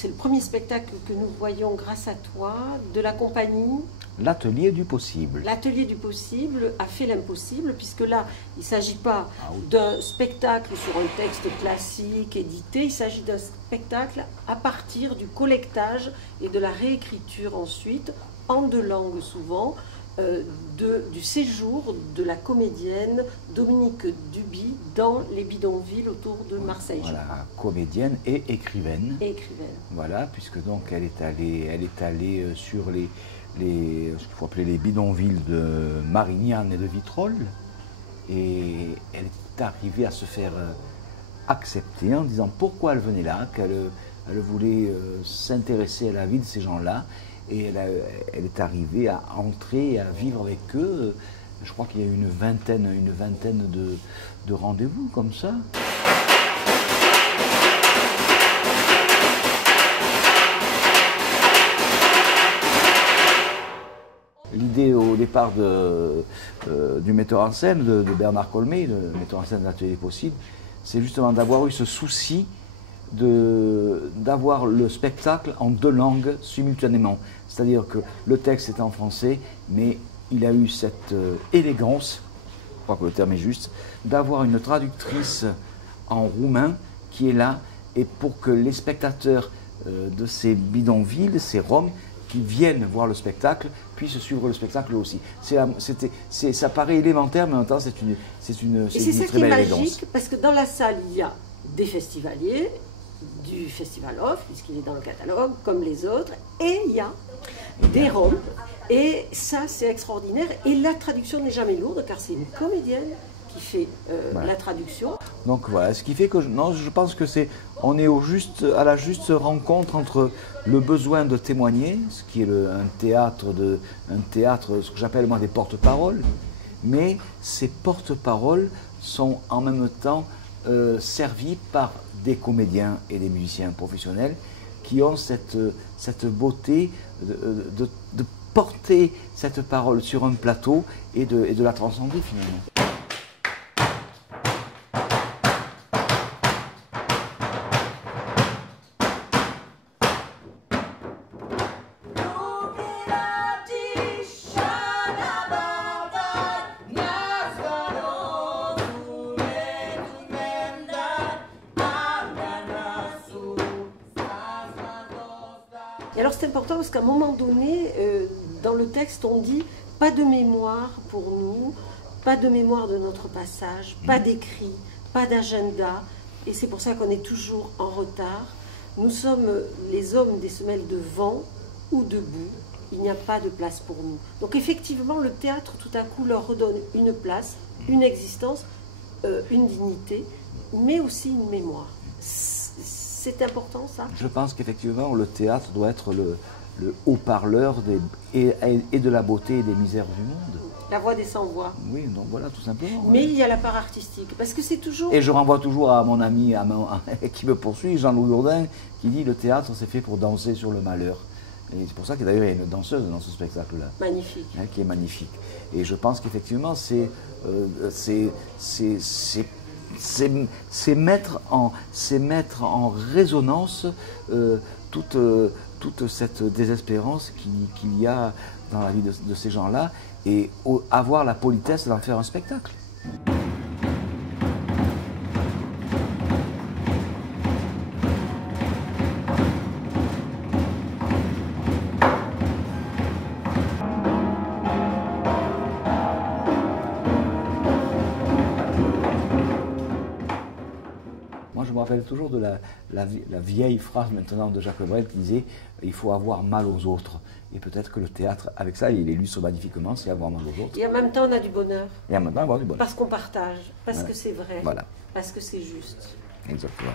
c'est le premier spectacle que nous voyons grâce à toi, de la compagnie. L'Atelier du possible. L'Atelier du possible a fait l'impossible, puisque là, il ne s'agit pas d'un spectacle sur un texte classique, édité, il s'agit d'un spectacle à partir du collectage et de la réécriture ensuite, en deux langues souvent, du séjour de la comédienne Dominique Duby dans les bidonvilles autour de Marseille. Voilà, comédienne et écrivaine. Et écrivaine. Voilà, puisque donc elle est allée sur ce qu'il faut appeler les bidonvilles de Marignane et de Vitrolles, et elle est arrivée à se faire accepter en disant pourquoi elle venait là, qu'elle voulait s'intéresser à la vie de ces gens-là. Et elle est arrivée à entrer, à vivre avec eux. Je crois qu'il y a eu une vingtaine de rendez-vous comme ça. L'idée au départ du metteur en scène, de Bernard Colmé, le metteur en scène de l'Atelier possible, c'est justement d'avoir eu ce souci d'avoir le spectacle en deux langues simultanément. C'est-à-dire que le texte est en français, mais il a eu cette élégance, je crois que le terme est juste, d'avoir une traductrice en roumain qui est là, et pour que les spectateurs de ces bidonvilles, ces Roms, qui viennent voir le spectacle, puissent suivre le spectacle aussi. Ça paraît élémentaire, mais en même temps, c'est une très belle élégance. Et c'est ça qui est magique, parce que dans la salle, il y a des festivaliers, du Festival Off, puisqu'il est dans le catalogue, comme les autres, et il y a des Roms, et ça c'est extraordinaire, et la traduction n'est jamais lourde, car c'est une comédienne qui fait la traduction. Donc voilà, ce qui fait que je pense que on est à la juste rencontre entre le besoin de témoigner, ce qui est un théâtre, ce que j'appelle moi des porte-paroles, mais ces porte-paroles sont en même temps servis par des comédiens et des musiciens professionnels qui ont cette beauté de porter cette parole sur un plateau et de la transcender finalement. Et alors c'est important parce qu'à un moment donné, dans le texte, on dit pas de mémoire pour nous, pas de mémoire de notre passage, pas d'écrit, pas d'agenda, et c'est pour ça qu'on est toujours en retard. Nous sommes les hommes des semelles de vent ou debout, il n'y a pas de place pour nous. Donc effectivement, le théâtre tout à coup leur redonne une place, une existence, une dignité, mais aussi une mémoire. C'est important ça? Je pense qu'effectivement le théâtre doit être le haut-parleur et de la beauté et des misères du monde. La voix des sans-voix. Oui, donc voilà, tout simplement. Mais il y a la part artistique, parce que c'est toujours... Et je renvoie toujours à mon ami qui me poursuit, Jean-Louis Jourdain, qui dit le théâtre c'est fait pour danser sur le malheur. Et c'est pour ça qu'il y a une danseuse dans ce spectacle-là. Magnifique. Hein, qui est magnifique. Et je pense qu'effectivement c'est mettre en résonance toute cette désespérance qu'il y a dans la vie de ces gens-là et avoir la politesse d'en faire un spectacle. Moi, je me rappelle toujours de la vieille phrase maintenant de Jacques Brel qui disait « il faut avoir mal aux autres ». Et peut-être que le théâtre, avec ça, il illustre magnifiquement, c'est avoir mal aux autres. Et en même temps, on a du bonheur. Et en même temps, avoir du bonheur. Parce qu'on partage, parce voilà. que c'est vrai, voilà. parce que c'est juste. Exactement.